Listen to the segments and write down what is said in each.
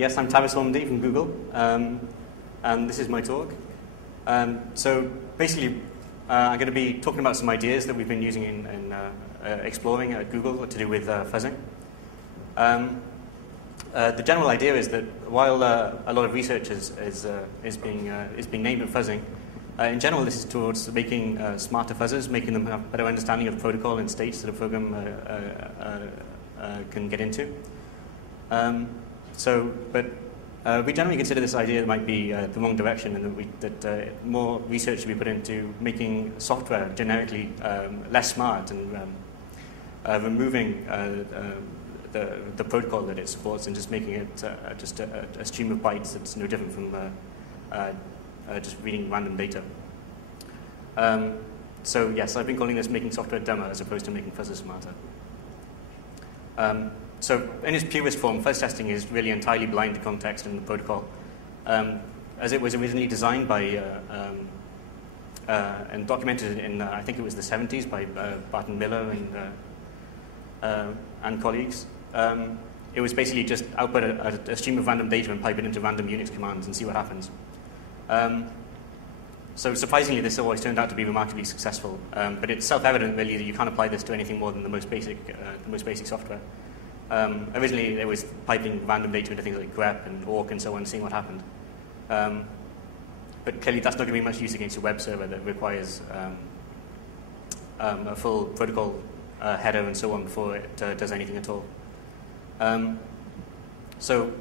Yes, I'm Ormandy from Google, and this is my talk. So basically, I'm going to be talking about some ideas that we've been using in exploring at Google to do with fuzzing. The general idea is that while a lot of research is being named at fuzzing, in general this is towards making smarter fuzzers, making them have better understanding of protocol and states that a program can get into. But we generally consider this idea might be the wrong direction, and that more research should be put into making software generically less smart and removing the protocol that it supports and just making it just a stream of bytes that's no different from just reading random data. So yes, I've been calling this making software dumber as opposed to making fuzzers smarter. So in its purest form, fuzz testing is really entirely blind to context and the protocol. As it was originally designed by and documented in, I think it was the 70s by Barton Miller and colleagues. It was basically just output a stream of random data and pipe it into random Unix commands and see what happens. So surprisingly, this always turned out to be remarkably successful. But it's self-evident, really, that you can't apply this to anything more than the most basic software. Originally, it was piping random data into things like grep and awk and so on, seeing what happened. But clearly, that's not going to be much use against a web server that requires a full protocol header and so on before it does anything at all. So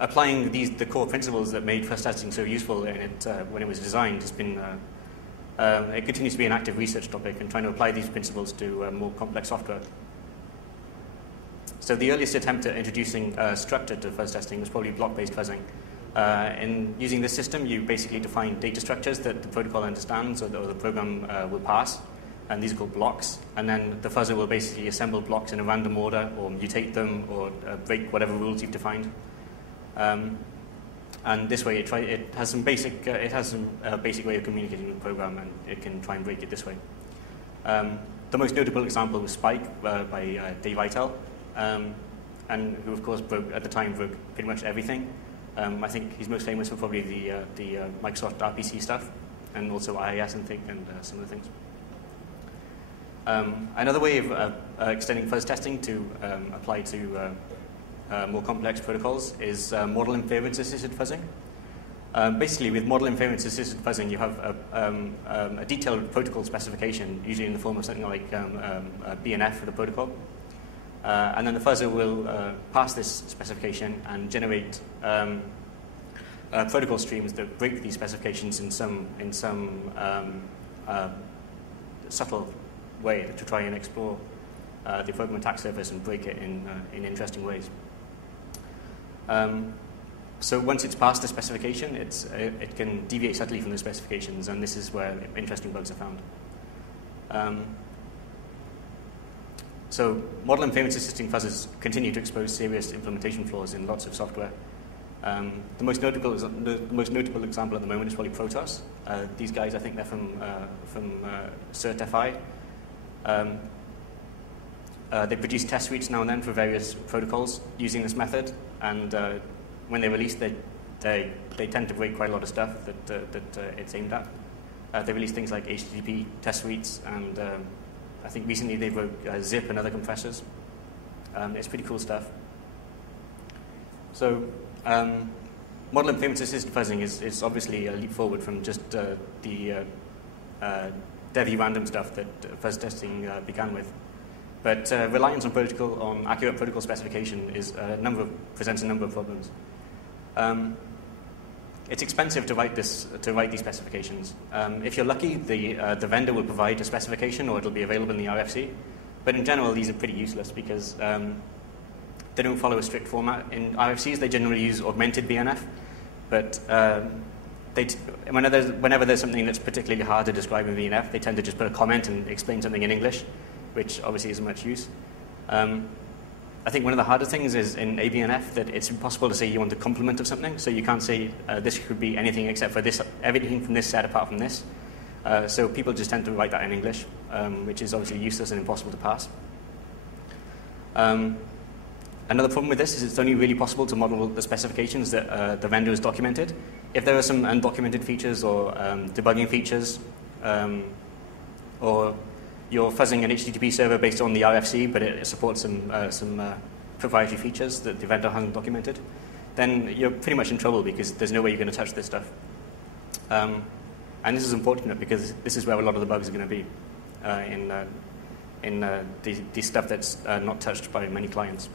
applying the core principles that made fuzz testing so useful in it when it was designed has been it continues to be an active research topic, and trying to apply these principles to more complex software. So the earliest attempt at introducing structure to fuzz testing was probably block-based fuzzing. In using this system, you basically define data structures that the protocol understands or the program will pass, and these are called blocks. And then the fuzzer will basically assemble blocks in a random order, or mutate them, or break whatever rules you've defined. And this way, it has some basic way of communicating with the program, and it can try and break it this way. The most notable example was Spike by Dave Eitel. And who, of course, at the time broke pretty much everything. I think he's most famous for probably the Microsoft RPC stuff, and also IIS and some of the things. Another way of extending fuzz testing to apply to more complex protocols is model inference-assisted fuzzing. Basically, with model inference-assisted fuzzing, you have a detailed protocol specification, usually in the form of something like a BNF for the protocol. And then the fuzzer will pass this specification and generate protocol streams that break these specifications in some subtle way to try and explore the program attack surface and break it in interesting ways. So once it's passed the specification, it can deviate subtly from the specifications, and this is where interesting bugs are found. So model inference-assisting fuzzers continue to expose serious implementation flaws in lots of software. The most notable example at the moment is probably Protoss. These guys, I think they're from CertFI. They produce test suites now and then for various protocols using this method, and when they release, they tend to break quite a lot of stuff that it's aimed at. They release things like HTTP test suites, and I think recently they wrote zip and other compressors. It's pretty cool stuff. So model inference-assisted fuzzing is obviously a leap forward from just the Devi random stuff that fuzz testing began with. But reliance on accurate protocol specification presents a number of problems. It's expensive to write these specifications. If you're lucky, the vendor will provide a specification, or it'll be available in the RFC. But in general, these are pretty useless because they don't follow a strict format. In RFCs, they generally use augmented BNF, but whenever there's something that's particularly hard to describe in BNF, they tend to just put a comment and explain something in English, which obviously isn't much use. I think one of the harder things is in ABNF that it's impossible to say you want a complement of something. So you can't say this could be anything except for this, everything from this set apart from this. So people just tend to write that in English, which is obviously useless and impossible to pass. Another problem with this is it's only really possible to model the specifications that the vendor has documented. If there are some undocumented features or debugging features, or you're fuzzing an HTTP server based on the RFC, but it supports some proprietary features that the vendor hasn't documented, then you're pretty much in trouble because there's no way you're going to touch this stuff. And this is unfortunate because this is where a lot of the bugs are going to be in the stuff that's not touched by many clients.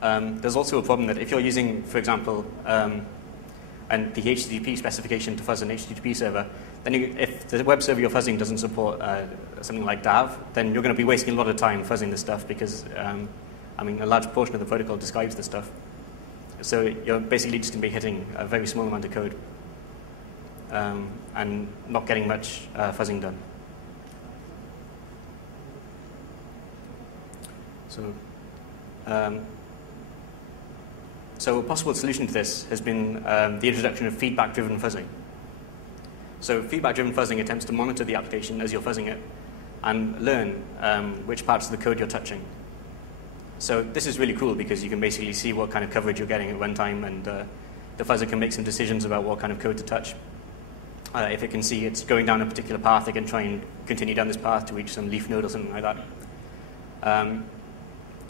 There's also a problem that if you're using, for example, and the HTTP specification to fuzz an HTTP server, then if the web server you're fuzzing doesn't support something like DAV, then you're going to be wasting a lot of time fuzzing this stuff because, I mean, a large portion of the protocol describes this stuff. So you're basically just going to be hitting a very small amount of code and not getting much fuzzing done. So a possible solution to this has been the introduction of feedback-driven fuzzing. So feedback-driven fuzzing attempts to monitor the application as you're fuzzing it and learn which parts of the code you're touching. So this is really cool because you can basically see what kind of coverage you're getting at runtime, and the fuzzer can make some decisions about what kind of code to touch. If it can see it's going down a particular path, it can try and continue down this path to reach some leaf node or something like that.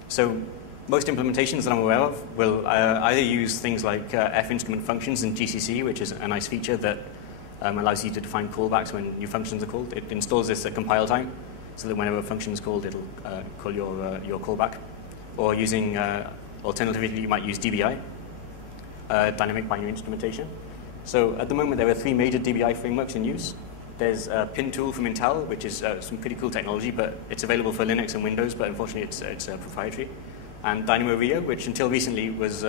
So most implementations that I'm aware of will either use things like f-instrument functions in GCC, which is a nice feature that allows you to define callbacks when new functions are called. It installs this at compile time, so that whenever a function is called, it'll call your callback. Or using, alternatively, you might use DBI, dynamic binary instrumentation. So at the moment, there are 3 major DBI frameworks in use. There's PinTool from Intel, which is some pretty cool technology, but it's available for Linux and Windows, but unfortunately, it's proprietary. And Dumber-00, which until recently was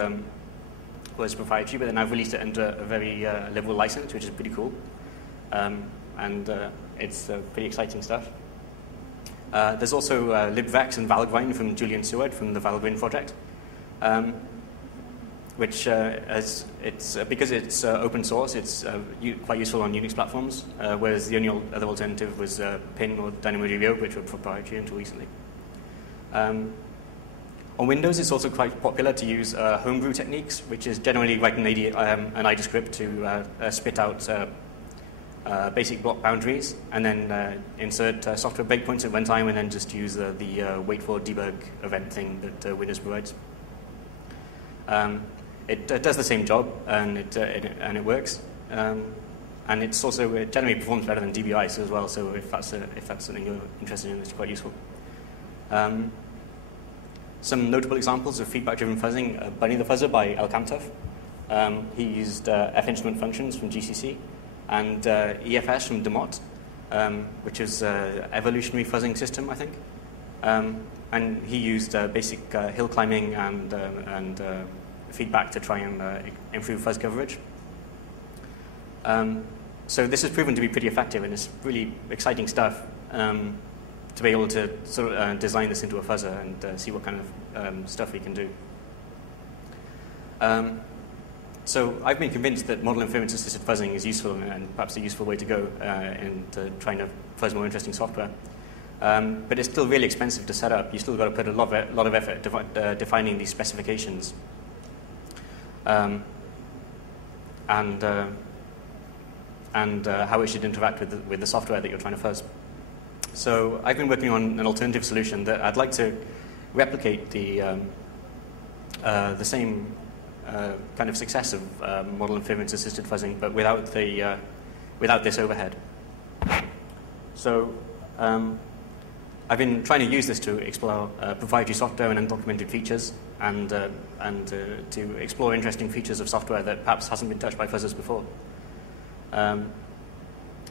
proprietary, but then I've released it under a very liberal license, which is pretty cool. And it's pretty exciting stuff. There's also libvex and valgrind from Julian Seward from the valgrind project, which because it's open source, it's quite useful on Unix platforms, whereas the only other alternative was Pin or Dumber-00, which were proprietary until recently. On Windows, it's also quite popular to use homebrew techniques, which is generally write an IDE script to spit out basic block boundaries, and then insert software breakpoints at runtime, and then just use the wait for debug event thing that Windows provides. It does the same job, and it works. And it's also it generally performs better than DBI as well. So if that's something you're interested in, it's quite useful. Some notable examples of feedback-driven fuzzing: Bunny the Fuzzer by Al Kamtov. He used f-instrument functions from GCC, and EFS from Demott, which is an evolutionary fuzzing system, I think. And he used basic hill climbing and feedback to try and improve fuzz coverage. So this has proven to be pretty effective, and it's really exciting stuff to be able to sort of design this into a fuzzer and see what kind of stuff we can do. So I've been convinced that model inference-assisted fuzzing is useful and perhaps a useful way to go in trying to fuzz more interesting software. But it's still really expensive to set up. You still got to put a lot of effort defining these specifications. And how it should interact with the software that you're trying to fuzz. So I've been working on an alternative solution that I'd like to replicate the same kind of success of model inference-assisted fuzzing, but without this overhead. So I've been trying to use this to explore proprietary software and undocumented features, and to explore interesting features of software that perhaps hasn't been touched by fuzzers before.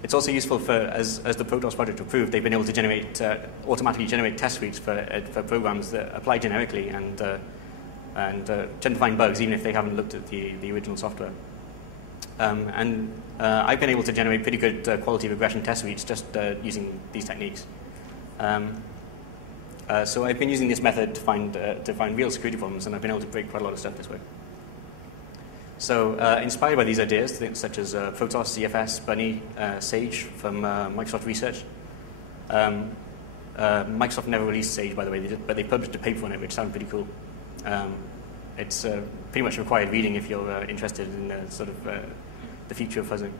It's also useful for, as the Protos project have proved, they've been able to automatically generate test suites for programs that apply generically and tend to find bugs even if they haven't looked at the original software. I've been able to generate pretty good quality regression test suites just using these techniques. So I've been using this method to find real security problems, and I've been able to break quite a lot of stuff this way. So inspired by these ideas, such as Protos, CFS, Bunny, Sage from Microsoft Research. Microsoft never released Sage, by the way, but they published a paper on it, which sounded pretty cool. It's pretty much required reading if you're interested in sort of the future of fuzzing.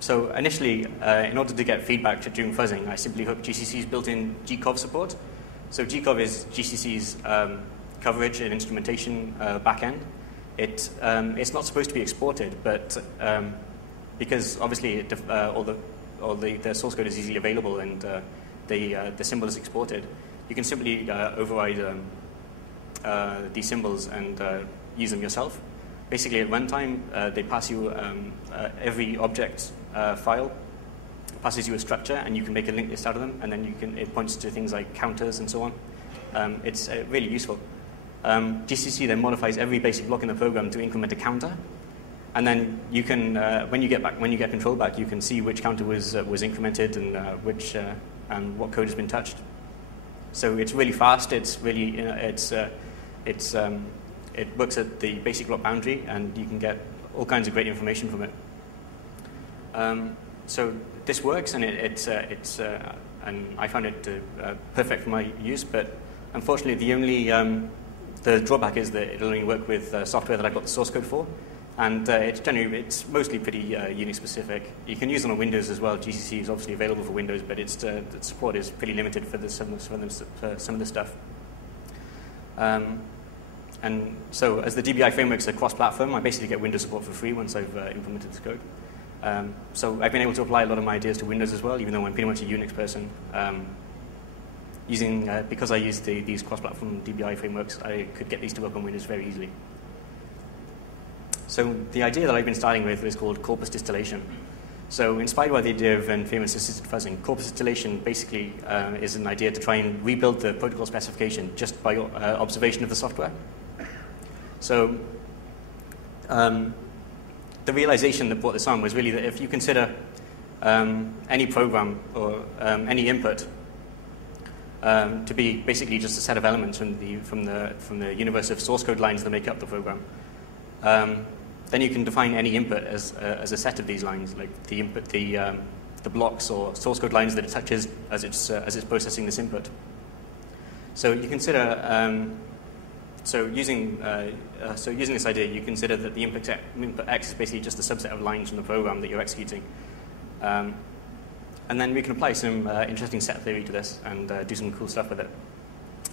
So initially, in order to get feedback during fuzzing, I simply hooked GCC's built-in GCOV support. So GCOV is GCC's coverage and instrumentation backend. It's not supposed to be exported, but because obviously all the source code is easily available and the symbol is exported, you can simply override these symbols and use them yourself. Basically, at runtime, they pass you every object file passes you a structure, and you can make a linked list out of them, and then it points to things like counters and so on. It's really useful. GCC then modifies every basic block in the program to increment a counter, and then you can, when you get control back, you can see which counter was incremented and what code has been touched. So it's really fast. It's really it works at the basic block boundary, and you can get all kinds of great information from it. So this works, and and I found it perfect for my use. But unfortunately, the drawback is that it'll only work with software that I've got the source code for, and it's mostly pretty Unix specific. You can use it on Windows as well. GCC is obviously available for Windows, but the support is pretty limited for some of the stuff. And so, as the DBI frameworks are cross-platform, I basically get Windows support for free once I've implemented this code. So I've been able to apply a lot of my ideas to Windows as well, even though I'm pretty much a Unix person. Because I use these cross-platform DBI frameworks, I could get these to work on Windows very easily. So the idea that I've been starting with is called corpus distillation. So inspired by the idea of inference-assisted fuzzing, corpus distillation basically is an idea to try and rebuild the protocol specification just by observation of the software. So the realization that brought this on was really that if you consider any program or any input to be basically just a set of elements from the universe of source code lines that make up the program, then you can define any input as a set of these lines, like the input, the blocks or source code lines that it touches as it's processing this input. So you consider using this idea, you consider that the input X is basically just a subset of lines from the program that you're executing. And then we can apply some interesting set theory to this and do some cool stuff with it.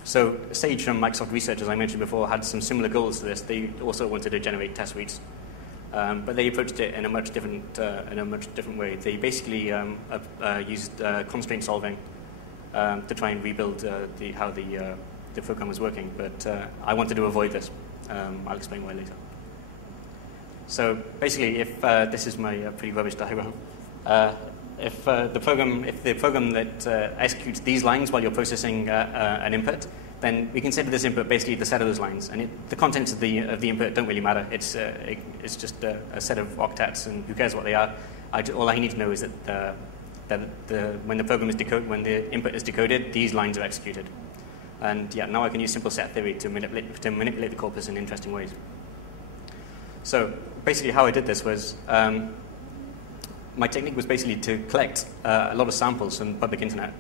So Sage from Microsoft Research, as I mentioned before, had some similar goals to this. They also wanted to generate test suites, but they approached it in a much different way. They basically used constraint solving to try and rebuild how the program was working, but I wanted to avoid this. I'll explain why later. So basically, if this is my pretty rubbish diagram, if the program that executes these lines while you're processing an input, then we consider this input basically the set of those lines, and the contents of the input don't really matter. It's just a set of octets, and who cares what they are? All I need to know is that when the input is decoded, these lines are executed. And yeah, now I can use simple set theory to manipulate the corpus in interesting ways. So basically how I did this was, my technique was basically to collect a lot of samples from the public internet.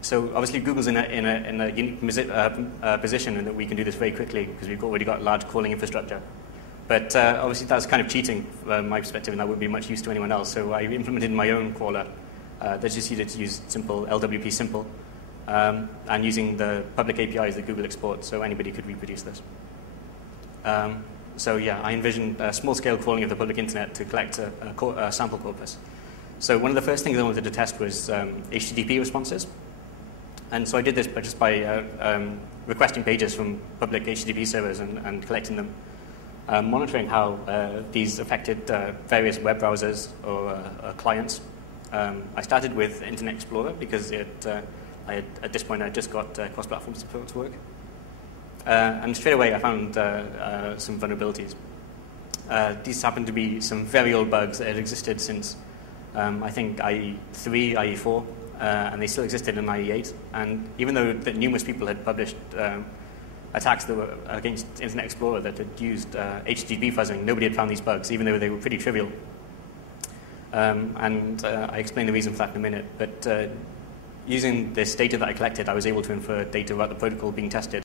So obviously Google's in a unique position in that we can do this very quickly because we've already got large crawling infrastructure. But obviously that's kind of cheating from my perspective, and that wouldn't be much use to anyone else. So I implemented my own crawler. That's just needed to use simple LWP simple, and using the public APIs that Google exports, so anybody could reproduce this. So yeah, I envisioned small-scale crawling of the public internet to collect a sample corpus. So one of the first things I wanted to test was HTTP responses. And so I did this just by requesting pages from public HTTP servers and collecting them, monitoring how these affected various web browsers or clients. I started with Internet Explorer because at this point I just got cross-platform support to work. And straight away I found some vulnerabilities. These happened to be some very old bugs that had existed since, I think, IE3, IE4, and they still existed in IE8. And even though that numerous people had published attacks that were against Internet Explorer that had used HTTP fuzzing, nobody had found these bugs, even though they were pretty trivial. I explain the reason for that in a minute. But using this data that I collected, I was able to infer data about the protocol being tested.